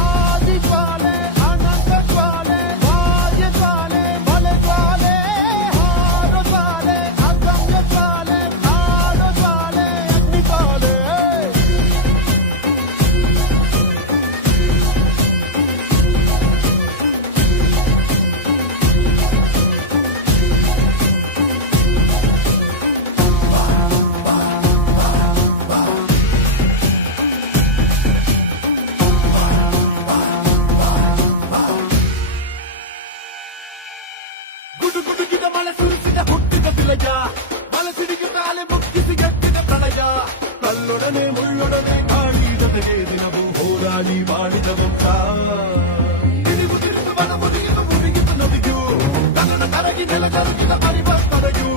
ಆದಿ ಜ್ವಾಲೆ ಅನಂತ ಜ್ವಾಲೆ ಬಾಹ್ಯ ಜ್ವಾಲೆ ಬಲ ಜ್ವಾಲೆ ಹಾರೋ ಜ್ವಾಲೆ ಅಗಮ್ಯ ಜ್ವಾಲೆ ಕಾಡೋ ಜ್ವಾಲೆ ಅಗ್ನಿ ಜ್ವಾಲೆ ಗುಡುಗುಡುಗಿದ ಮಳೆ ಸುರಿಸಿದ ಹುಟ್ಟಿದ ವಿಲಯ ಮಳೆ ಸಿಡಿಗಿದ ಅಲೆ ಮುಕ್ಕಿಸಿ ಗಟ್ಟಿದ ಪ್ರಳಯ ಕಲ್ಲೊಡನೆ ಮುಳ್ಳೊಡನೆ ಕಾಡಿದವೇ ದಿನವು ಹೋರಾಡಿ ಮಾಡಿದ ವಂಶ ತಿಳಿದು ತಿಳಿದು ಮನ ಮುಗಿದು ಮುಗಿದು ನದಿಯು ನನ್ನ ಕರಗಿ ನೆಲ ಕರಗಿದ ಪರಿವರ್ತನೆಯು